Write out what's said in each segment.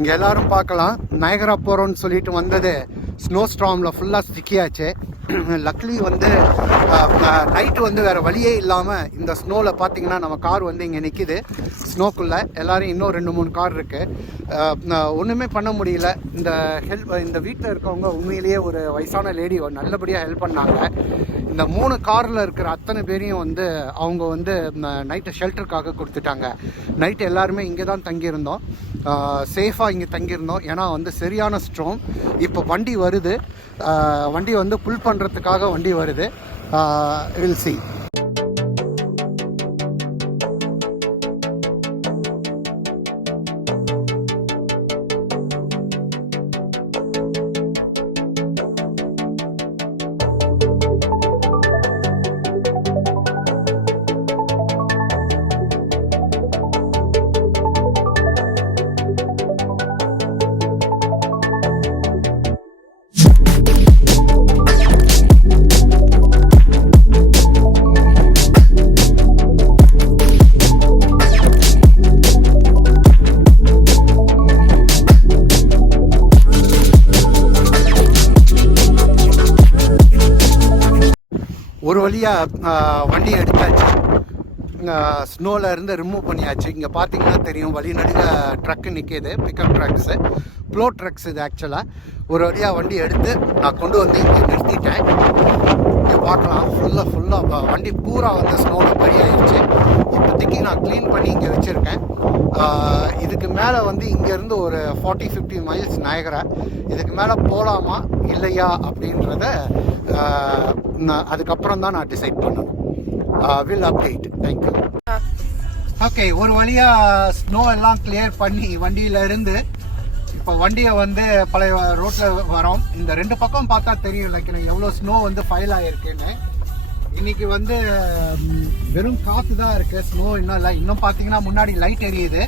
இங்கே எல்லோரும் பார்க்கலாம், நயகரா போகிறோன்னு சொல்லிட்டு வந்தது ஸ்னோ ஸ்ட்ராமில் ஃபுல்லாக ஸ்டிக்கியாச்சு. லக்லி வந்து நைட்டு வந்து வேறு வழியே இல்லாமல் இந்த ஸ்னோவில் பார்த்தீங்கன்னா நம்ம கார் வந்து இங்கே நிற்கிது ஸ்னோக்குள்ளே. எல்லோரும் இன்னும் 2-3 கார் இருக்குது. ஒன்றுமே பண்ண முடியல. இந்த வீட்டில் இருக்கவங்க உண்மையிலேயே ஒரு வயசான லேடி நல்லபடியாக ஹெல்ப் பண்ணாங்க. இந்த 3 காரில் இருக்கிற அத்தனை பேரையும் வந்து அவங்க வந்து நைட்டு ஷெல்டருக்காக கொடுத்துட்டாங்க. நைட்டு எல்லாருமே இங்கே தான் தங்கியிருந்தோம், சேஃபாக இங்கே தங்கியிருந்தோம். ஏன்னா வந்து சரியான ஸ்ட்ரோம். இப்போ வண்டி வருது, வண்டி வந்து புல் பண்ணுறதுக்காக வண்டி வருது. Will see. ஒரு வழியாக வண்டி எடுத்தாச்சு, ஸ்னோவில் இருந்து ரிமூவ் பண்ணியாச்சு. இங்கே பார்த்தீங்கன்னா தெரியும், வழி நடுக ட்ரக்கு நிற்கிது, பிக்கப் ட்ரக்ஸு, ப்ளோ ட்ரக்ஸ். இது ஆக்சுவலாக ஒரு வழியாக வண்டி எடுத்து நான் கொண்டு வந்து இங்கே நிறுத்திட்டேன். இங்கே பார்க்கலாம், ஃபுல்லாக வண்டி பூரா வந்து ஸ்னோவில் பறியாயிடுச்சு. இப்போதைக்கு நான் க்ளீன் பண்ணி இங்கே வச்சுருக்கேன். இதுக்கு மேலே வந்து இங்கேருந்து ஒரு 40-50 மைல்ஸ் நயகரா. இதுக்கு மேலே போகலாமா இல்லையா அப்படின்றத அதுக்கப்புறம் தான் நான் டிசைட் பண்ணணும். Will update. தேங்க்யூ. ஓகே, ஒரு வழியாக ஸ்னோ எல்லாம் கிளியர் பண்ணி வண்டியில் இருந்து இப்போ வண்டியை வந்து பழைய ரோட்டில் வரோம். இந்த 2 பக்கம் பார்த்தா தெரியும் லைக் எவ்வளோ ஸ்னோ வந்து ஃபைல் ஆகிருக்குன்னு. இன்றைக்கி வந்து வெறும் காற்று தான் இருக்குது, ஸ்னோ இன்னும் இல்லை. இன்னும் பார்த்தீங்கன்னா முன்னாடி லைட் எரியுது.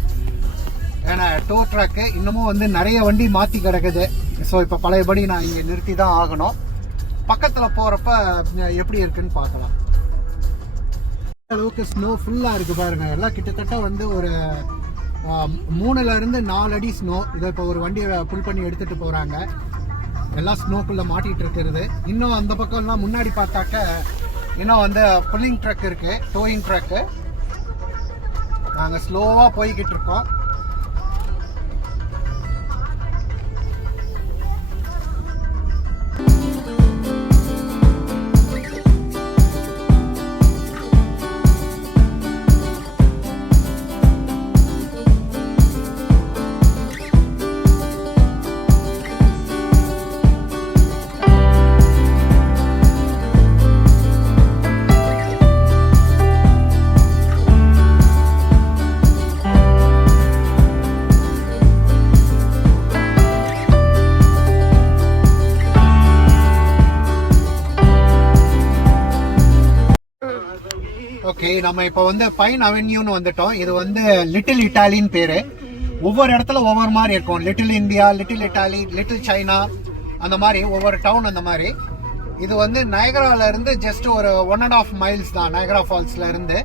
ஏன்னா டோ ட்ரக்கு இன்னமும் வந்து நிறைய வண்டி மாற்றி கிடக்குது. ஸோ இப்போ பழையபடி நான் இங்கே நிறுத்தி தான் ஆகணும். பக்கத்தில் போகிறப்ப எப்படி இருக்குன்னு பார்க்கலாம். அளவுக்கு ஸ்னோ ஃபுல்லாக இருக்குது பாருங்க. எல்லாம் கிட்டத்தட்ட வந்து ஒரு 3 to 4 அடி ஸ்னோ. இதை இப்போ ஒரு வண்டியை புல் பண்ணி எடுத்துகிட்டு போகிறாங்க. எல்லாம் ஸ்னோக்குள்ளே மாட்டிகிட்டு இருக்கிறது. இன்னும் அந்த பக்கம்லாம் முன்னாடி பார்த்தாக்க இன்னும் வந்து புல்லிங் ட்ரக் இருக்குது, டோயிங் ட்ரக்கு. நாங்கள் ஸ்லோவாக போய்கிட்டு இருக்கோம். நம்ம இப்போ வந்து பைன் அவென்யூன்னு வந்துட்டோம். இது வந்து லிட்டில் இட்டாலின்னு பேரு. ஒவ்வொரு இடத்துல ஒவ்வொரு மாதிரி இருக்கும். Little India, little Italy, little China, அந்த மாதிரி ஒவ்வொரு டவுன் அந்த மாதிரி. இது வந்து நயகரால இருந்து ஜஸ்ட் ஒரு 1.5 மைல்ஸ் தான் நயகரா ஃபால்ஸ்ல இருந்து.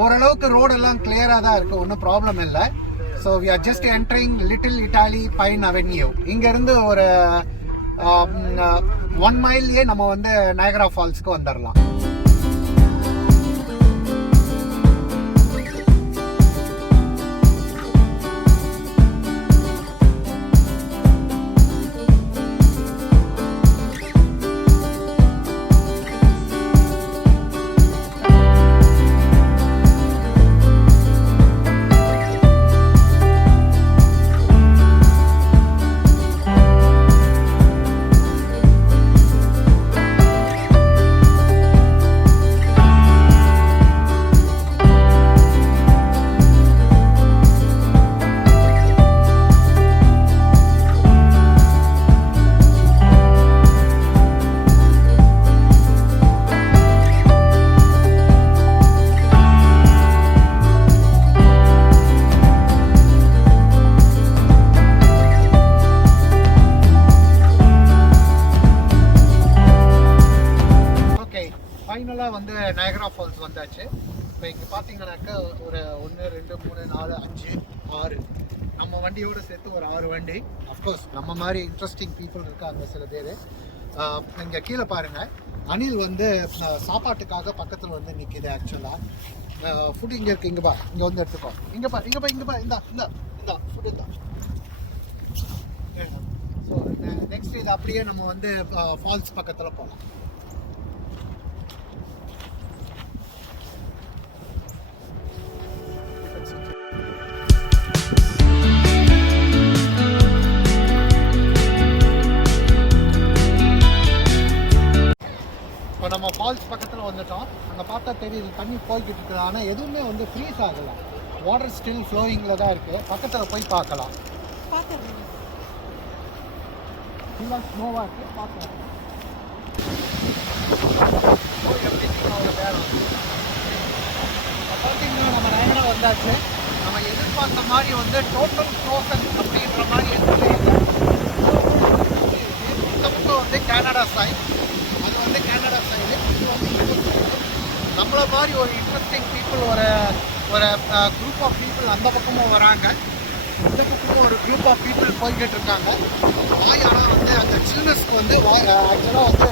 ஓரளவுக்கு ரோடெல்லாம் கிளியரா தான் இருக்கு, ஒன்றும் ப்ராப்ளம் இல்லை. So we are just entering little Italy Pine Avenue. இங்கேருந்து ஒரு 1 மைல்லையே நம்ம வந்து நயகரா ஃபால்ஸ்க்கு வந்துடலாம். ஃபைனலாக வந்து நயகரா ஃபால்ஸ் வந்தாச்சு. இப்போ இங்கே பார்த்தீங்கன்னாக்கா ஒரு 1 2 3 4 5 6 நம்ம வண்டியோடு சேர்த்து ஒரு 6 வண்டி. அஃப்கோர்ஸ் நம்ம மாதிரி இன்ட்ரெஸ்டிங் பீப்புள் இருக்காங்க சில பேர். இங்கே கீழே பாருங்கள், அனில் வந்து சாப்பாட்டுக்காக பக்கத்தில் வந்து நிற்கிது. ஆக்சுவலாக ஃபுட் இங்கே இருக்குது. இங்கே பா, இங்கே வந்து எடுத்துக்கோ. இங்கே பா, இங்கே பா, இங்கே பா, இந்தா ஃபுட்டு தான். ஸோ நெக்ஸ்ட் இது அப்படியே நம்ம வந்து ஃபால்ஸ் பக்கத்தில் போகலாம். இப்போ நம்ம ஃபால்ஸ் பக்கத்தில் வந்துட்டோம். அங்கே பார்த்தா தெரியுது தண்ணி போய்கிட்டு இருக்குது. ஆனால் எதுவுமே வந்து ஃப்ரீஸ் ஆகலை. வாட்டர் ஸ்டில் ஃப்ளோயிங்கில் தான் இருக்குது. பக்கத்தில் போய் பார்க்கலாம். ஃபுல்லாக ஸ்னோவாக இருக்குது. பார்க்கலாம். பார்த்தீங்கன்னா நம்ம நயகரா வந்தாச்சு. நம்ம எதிர்பார்த்த மாதிரி வந்து டோட்டல் ஃப்ரோசன் அப்படின்ற மாதிரி எதுவுமே இல்லை. இந்த பக்கம் வந்து கனடா சைடு, அது வந்து கனடா சைடு, இது வந்து யூஎஸ் சைடு. நம்மளை மாதிரி ஒரு இன்ட்ரெஸ்டிங் பீப்புள் ஒரு குரூப் ஆஃப் பீப்புள் அந்த பக்கமும் வராங்க. இந்த பக்கமும் ஒரு குரூப் ஆஃப் பீப்புள் போய்கிட்டு இருக்காங்க. ஆனால் வந்து அந்த சில்னஸ்க்கு வந்து ஆக்சுவலாக வந்து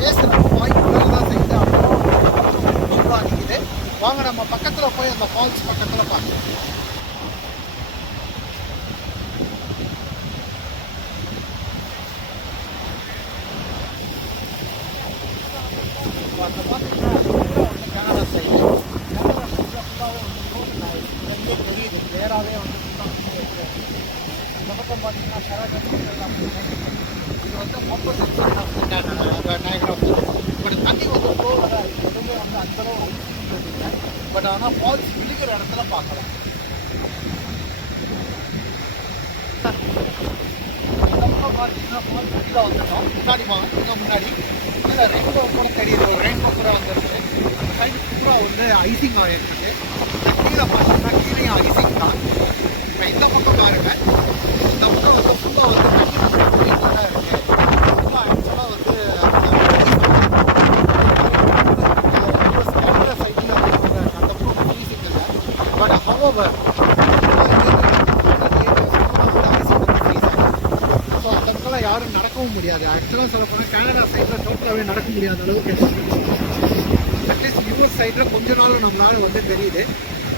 பேசுகிறப்போ வாய்ப்புகள் தான் செய்யுது. அப்புறம் நிற்குது. வாங்க நம்ம பக்கத்தில் போய் அந்த ஃபால்ஸ் பக்கத்தில் பார்க்கலாம். அந்த பார்த்தீங்கன்னா வந்து கனடா சைடு, கனடா சைடில் ஃபுல்லாகவே வந்து ரோடு ஆகிடுச்சு. தெரியுது கிளியராகவே வந்து இந்த பக்கம் பார்த்தீங்கன்னா கரகட்டம் எல்லாம். இது வந்து opposite side of Niagara Falls. But தண்ணி வந்து ஃப்ளோவாக தான் இருக்குது. எதுவுமே வந்து அந்தளவு இல்லை. பட் ஆனால் ஃபால்ஸ் விழுகிற இடத்துல பார்க்கலாம். இந்த பக்கம் பார்த்தீங்கன்னா ஃபால்ஸ் வெளியில் வந்துட்டோம். முன்னாடி வாங்க, முன்னாடி இல்லை ரெயின்போ கூட தெரியுது. ஒரு ரெயின்போ கூட வந்துருக்கு. அந்த சைடு பூரா வந்து ஐசிங் ஆகிருக்குது. கீழே பார்த்தீங்கன்னா கீழேயும் ஐசிங் தான். இப்போ இந்த பக்கம் பாருங்க, இந்த பக்கம் வந்து ஃபுல்லாக வந்து தான் இருக்குது. ஃபுல்லாக ஆக்சுவலாக வந்து கேமரா சைடில் அந்த பக்கம் ஐசிங் இல்லை. பட் ஹவவர் யாரும் நடக்கவும் முடியாது. ஆக்சுவலாக சொல்ல போனால் கனடா சைடில் டோட்டலாகவே நடக்க முடியாத அளவுக்கு அட்லீஸ்ட் யூஎஸ் சைடில் கொஞ்ச நாள் நம்மளால வந்து தெரியுது.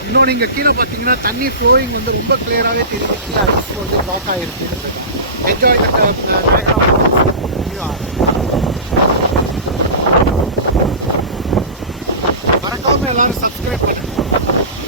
இன்னொன்று இங்கே கீழே பார்த்தீங்கன்னா தண்ணி ஃப்ளோயிங் வந்து ரொம்ப கிளியராகவே தெரியுது. கீழே ஐஸ் வந்து ப்ளாக் ஆகிருக்கு. என்ஜாய் நயகரா மறக்காமல் எல்லாரும் சப்ஸ்கிரைப் பண்ணுங்க.